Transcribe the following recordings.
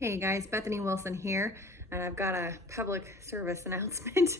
Hey guys, Bethany Wilson here, and I've got a public service announcement.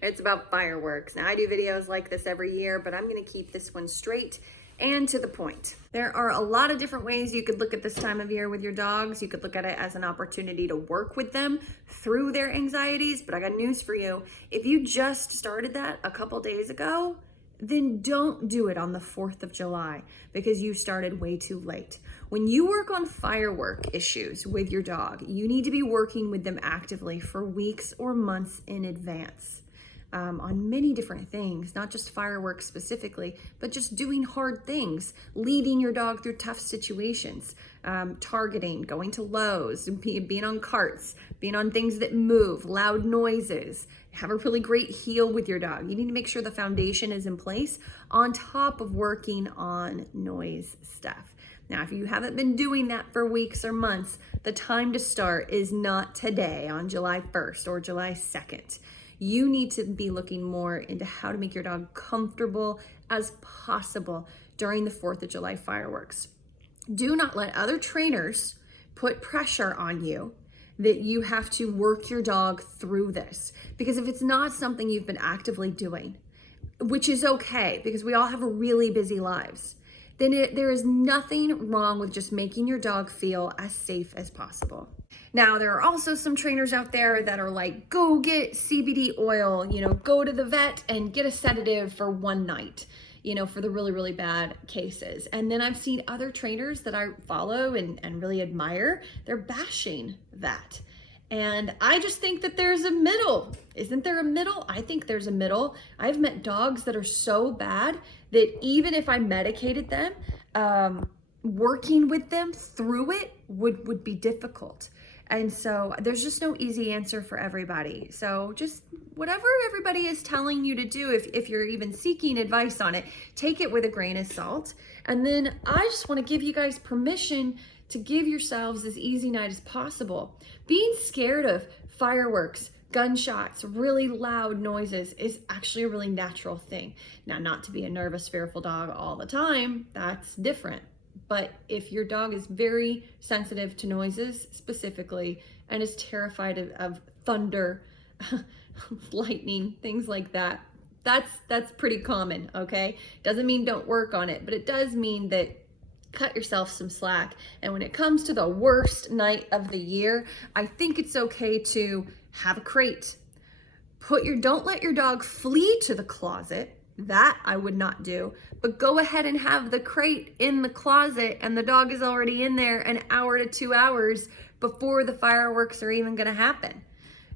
It's about fireworks. Now, I do videos like this every year, but I'm going to keep this one straight and to the point. There are a lot of different ways you could look at this time of year with your dogs. You could look at it as an opportunity to work with them through their anxieties, but I got news for you. If you just started that a couple days ago, then don't do it on the 4th of July because you started way too late. When you work on firework issues with your dog, you need to be working with them actively for weeks or months in advance on many different things, not just fireworks specifically, but just doing hard things, leading your dog through tough situations, targeting, going to Lowe's, being on carts, being on things that move, loud noises. Have a really great heel with your dog. You need to make sure the foundation is in place on top of working on noise stuff. Now, if you haven't been doing that for weeks or months, the time to start is not today on July 1st or July 2nd. You need to be looking more into how to make your dog comfortable as possible during the 4th of July fireworks. Do not let other trainers put pressure on you that you have to work your dog through this. Because if it's not something you've been actively doing, which is okay because we all have really busy lives, then there is nothing wrong with just making your dog feel as safe as possible. Now, there are also some trainers out there that are like, go get CBD oil, go to the vet and get a sedative for one night, for the really, really bad cases. And then I've seen other trainers that I follow and really admire, they're bashing that. And I just think that there's a middle. Isn't there a middle? I think there's a middle. I've met dogs that are so bad that even if I medicated them, working with them through it would be difficult. And so there's just no easy answer for everybody. So just whatever everybody is telling you to do, if you're even seeking advice on it, take it with a grain of salt. And then I just want to give you guys permission to give yourselves as easy night as possible. Being scared of fireworks, gunshots, really loud noises is actually a really natural thing. Now, not to be a nervous, fearful dog all the time, that's different. But if your dog is very sensitive to noises specifically and is terrified of thunder, lightning, things like that, that's pretty common, okay? Doesn't mean don't work on it, but it does mean that cut yourself some slack. And when it comes to the worst night of the year, I think it's okay to have a crate. Don't let your dog flee to the closet. That I would not do, but go ahead and have the crate in the closet and the dog is already in there an hour to 2 hours before the fireworks are even going to happen.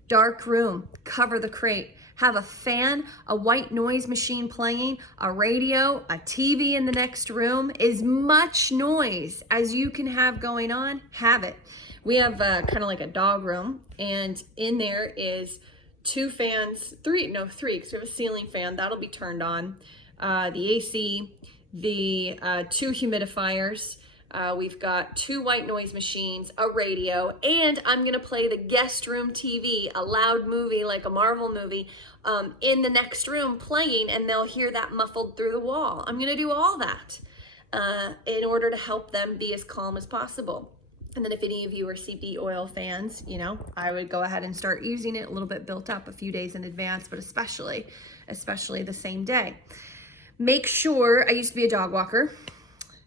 Dark room, cover the crate, have a fan, a white noise machine playing, a radio, a TV in the next room. As much noise as you can have going on, have it. We have kind of like a dog room, and in there is 2 fans, three, because we have a ceiling fan that'll be turned on, the AC, the 2 humidifiers, we've got 2 white noise machines, a radio, and I'm gonna play the guest room TV, a loud movie like a Marvel movie, in the next room playing, and they'll hear that muffled through the wall. I'm gonna do all that in order to help them be as calm as possible. And then if any of you are CBD oil fans, I would go ahead and start using it a little bit built up a few days in advance, but especially the same day. Make sure, I used to be a dog walker,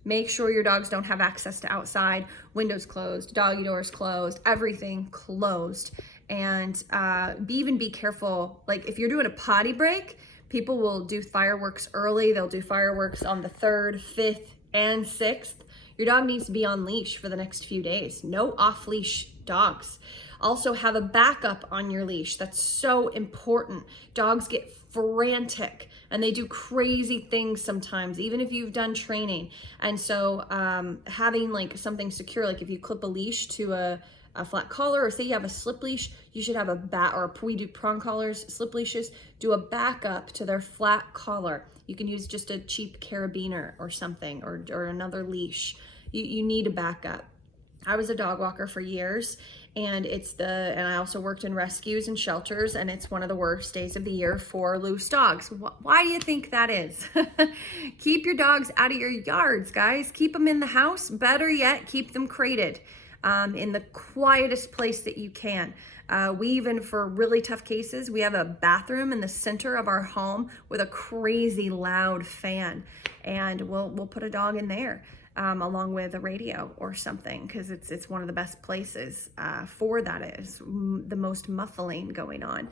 make sure your dogs don't have access to outside, windows closed, doggy doors closed, everything closed. And even be careful, like if you're doing a potty break, people will do fireworks early. They'll do fireworks on the 3rd, 5th, and 6th. Your dog needs to be on leash for the next few days. No off-leash dogs. Also have a backup on your leash. That's so important. Dogs get frantic and they do crazy things sometimes, even if you've done training. And so having like something secure, like if you clip a leash to a flat collar, or say you have a slip leash, you should have we do prong collars, slip leashes, do a backup to their flat collar. You can use just a cheap carabiner or something, or another leash. You need a backup. I was a dog walker for years, and I also worked in rescues and shelters, and it's one of the worst days of the year for loose dogs. Why do you think that is? Keep your dogs out of your yards, guys. Keep them in the house. Better yet, keep them crated. in the quietest place that you can. We even, for really tough cases, we have a bathroom in the center of our home with a crazy loud fan, and we'll put a dog in there. Along with a radio or something, because it's one of the best places for that. Is the most muffling going on.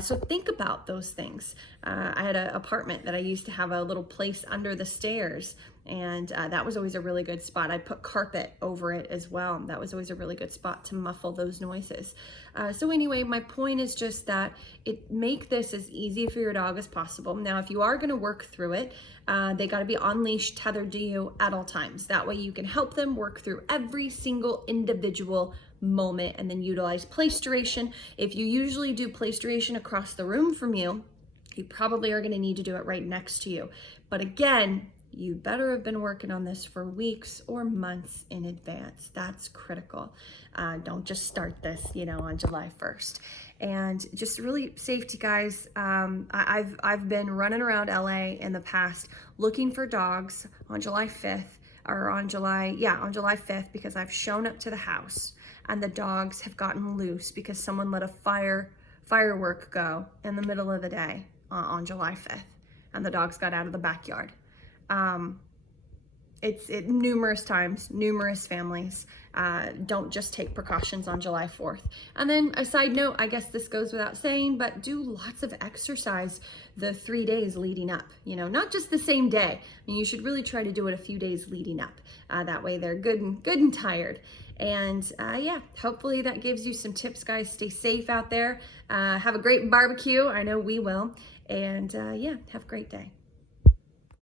So think about those things. I had an apartment that I used to have a little place under the stairs, and that was always a really good spot. I put carpet over it as well. That was always a really good spot to muffle those noises. So anyway, my point is just that make this as easy for your dog as possible. Now, if you are going to work through it, they got to be on leash, tethered to you at all times. That way you can help them work through every single individual moment and then utilize place duration. If you usually do place duration across the room from you, you probably are going to need to do it right next to you. But again, you better have been working on this for weeks or months in advance. That's critical. Don't just start this, on July 1st. And just really safety, guys. I've been running around LA in the past looking for dogs on July 5th or on July 5th, because I've shown up to the house and the dogs have gotten loose because someone let a firework go in the middle of the day on July 5th, and the dogs got out of the backyard. It's numerous times, numerous families don't just take precautions on July 4th. And then a side note, I guess this goes without saying, but do lots of exercise the 3 days leading up, not just the same day. I mean, you should really try to do it a few days leading up. That way they're good and tired. And hopefully that gives you some tips, guys. Stay safe out there. Have a great barbecue. I know we will. And have a great day.